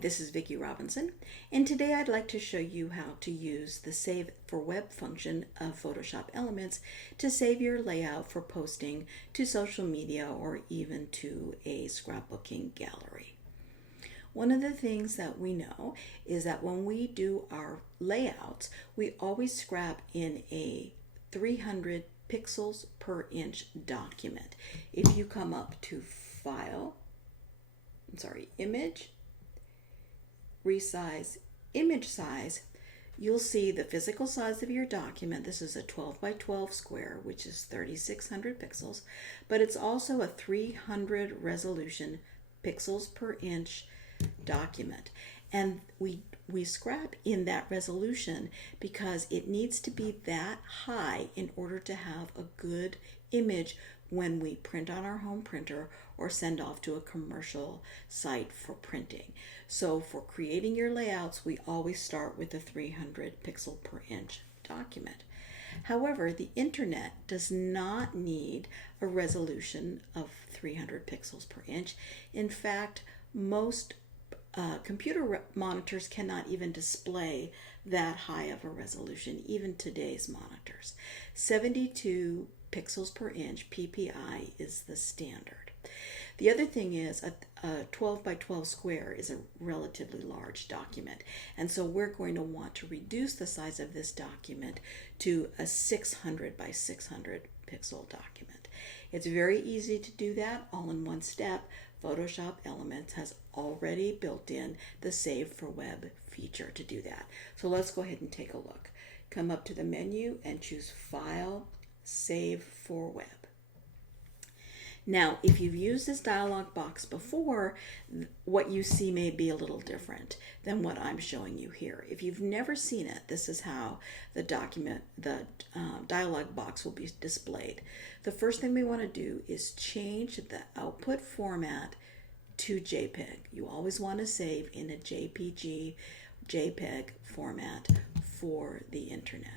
this is Vicki Robinson, and today I'd like to show you how to use the Save for Web function of Photoshop Elements to save your layout for posting to social media or even to a scrapbooking gallery. One of the things that we know is that when we do our layouts, we always scrap in a 300 pixels per inch document. If you come up to Image, Resize, Image Size, you'll see the physical size of your document. This is a 12 by 12 square, which is 3600 pixels, but it's also a 300 resolution pixels per inch document. And we scrap in that resolution because it needs to be that high in order to have a good image when we print on our home printer or send off to a commercial site for printing. So for creating your layouts, we always start with a 300 pixel per inch document. However, the internet does not need a resolution of 300 pixels per inch. In fact, most computer monitors cannot even display that high of a resolution, even today's monitors. 72 pixels per inch, PPI, is the standard. The other thing is a 12 by 12 square is a relatively large document, and so we're going to want to reduce the size of this document to a 600 by 600 pixel document. It's very easy to do that all in one step. Photoshop Elements has already built in the Save for Web feature to do that. So let's go ahead and take a look. Come up to the menu and choose File, Save for Web. Now, if you've used this dialog box before, what you see may be a little different than what I'm showing you here. If you've never seen it, this is how the dialog box will be displayed. The first thing we want to do is change the output format to JPEG. You always want to save in a JPEG format for the internet.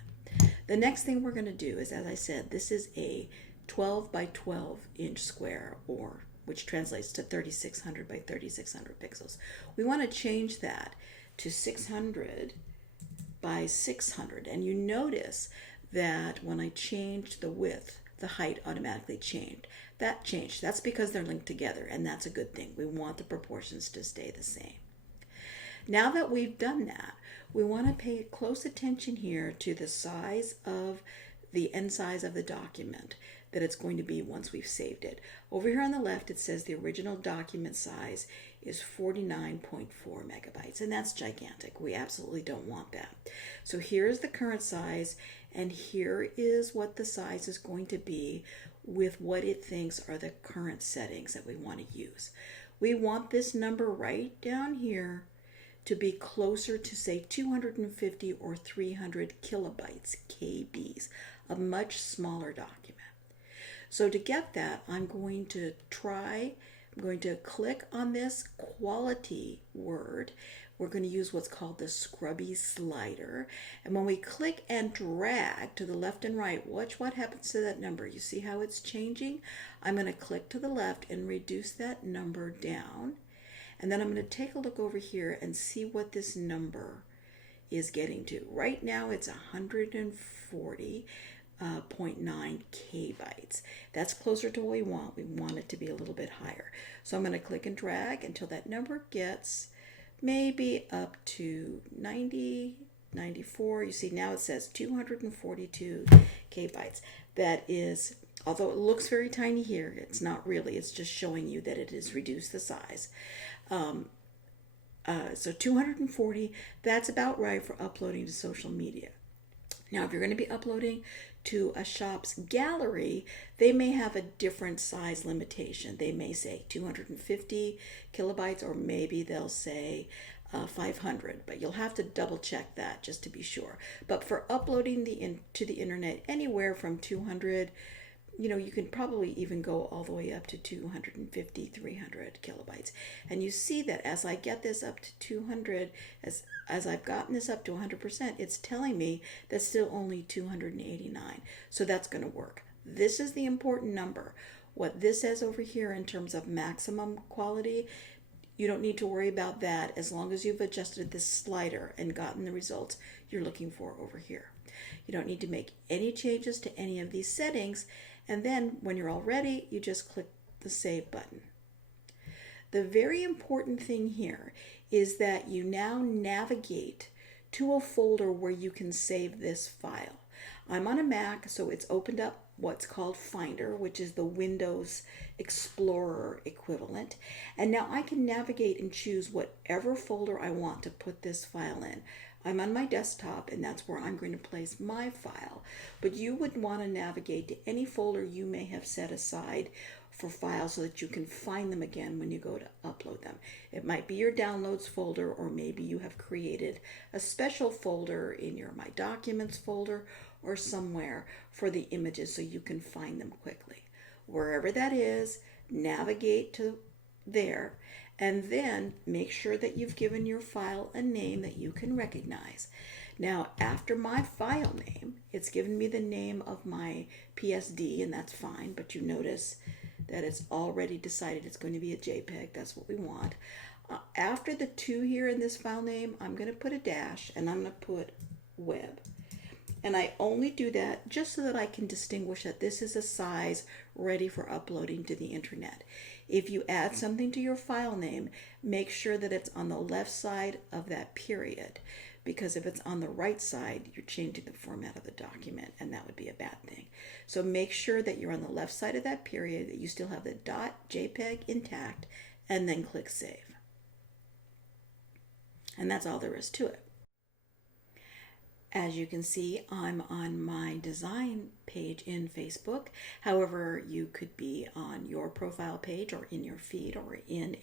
The next thing we're going to do is, as I said, this is a 12 by 12 inch square, or which translates to 3600 by 3600 pixels. We want to change that to 600 by 600, and you notice that when I changed the width, the height automatically changed. That changed. That's because they're linked together, and that's a good thing. We want the proportions to stay the same. Now that we've done that, we want to pay close attention here to the size of the end size of the document that it's going to be once we've saved it. Over here on the left, it says the original document size is 49.4 megabytes, and that's gigantic. We absolutely don't want that. So here is the current size, and here is what the size is going to be with what it thinks are the current settings that we want to use. We want this number right down here to be closer to, say, 250 or 300 kilobytes, KBs, a much smaller document. So to get that, I'm going to click on this quality word. We're going to use what's called the scrubby slider. And when we click and drag to the left and right, watch what happens to that number. You see how it's changing? I'm going to click to the left and reduce that number down. And then I'm going to take a look over here and see what this number is getting to. Right now it's 140.9 kbytes. That's closer to what we want. We want it to be a little bit higher. So I'm going to click and drag until that number gets maybe up to 90, 94. You see now it says 242 kbytes. That is, although it looks very tiny here, it's not really. It's just showing you that it has reduced the size. So 240, that's about right for uploading to social media. Now, if you're going to be uploading to a shop's gallery, they may have a different size limitation. They may say 250 kilobytes, or maybe they'll say 500, but you'll have to double check that just to be sure. But for uploading to the internet, anywhere from 200, you can probably even go all the way up to 250, 300 kilobytes. And you see that as I get this up to 200, as I've gotten this up to 100%, it's telling me that's still only 289. So that's going to work. This is the important number. What this says over here in terms of maximum quality, You don't need to worry about that as long as you've adjusted this slider and gotten the results you're looking for over here. You don't need to make any changes to any of these settings, and then when you're all ready, you just click the Save button. The very important thing here is that you now navigate to a folder where you can save this file. I'm on a Mac, so it's opened up what's called Finder, which is the Windows Explorer equivalent. And now I can navigate and choose whatever folder I want to put this file in. I'm on my desktop, and that's where I'm going to place my file. But you would want to navigate to any folder you may have set aside for files so that you can find them again when you go to upload them. It might be your downloads folder, or maybe you have created a special folder in your My Documents folder or somewhere for the images so you can find them quickly. Wherever that is, navigate to there, and then make sure that you've given your file a name that you can recognize. Now, after my file name, it's given me the name of my PSD, and that's fine, but you notice that it's already decided it's going to be a JPEG. That's what we want. After the 2 here in this file name, I'm going to put a dash, and I'm going to put web. And I only do that just so that I can distinguish that this is a size ready for uploading to the internet. If you add something to your file name, make sure that it's on the left side of that period, because if it's on the right side, you're changing the format of the document, and that would be a bad thing. So make sure that you're on the left side of that period, that you still have the .jpeg intact, and then click Save. And that's all there is to it. As you can see, I'm on my design page in Facebook. However, you could be on your profile page or in your feed or in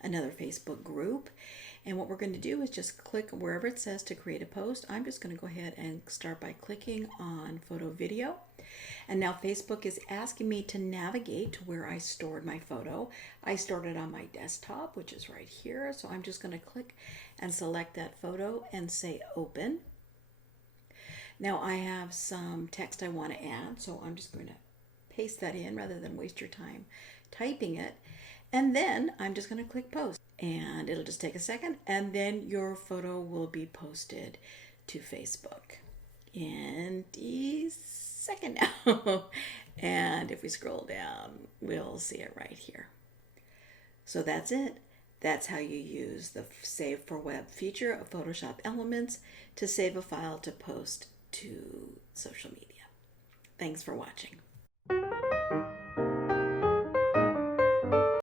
another Facebook group. And what we're going to do is just click wherever it says to create a post. I'm just going to go ahead and start by clicking on photo video. And now Facebook is asking me to navigate to where I stored my photo. I stored it on my desktop, which is right here. So I'm just going to click and select that photo and say open. Now I have some text I want to add, so I'm just going to paste that in rather than waste your time typing it. And then I'm just going to click post, and it'll just take a second, and then your photo will be posted to Facebook in a second now. And if we scroll down, we'll see it right here. So that's it. That's how you use the Save for Web feature of Photoshop Elements to save a file to post to social media. Thanks for watching.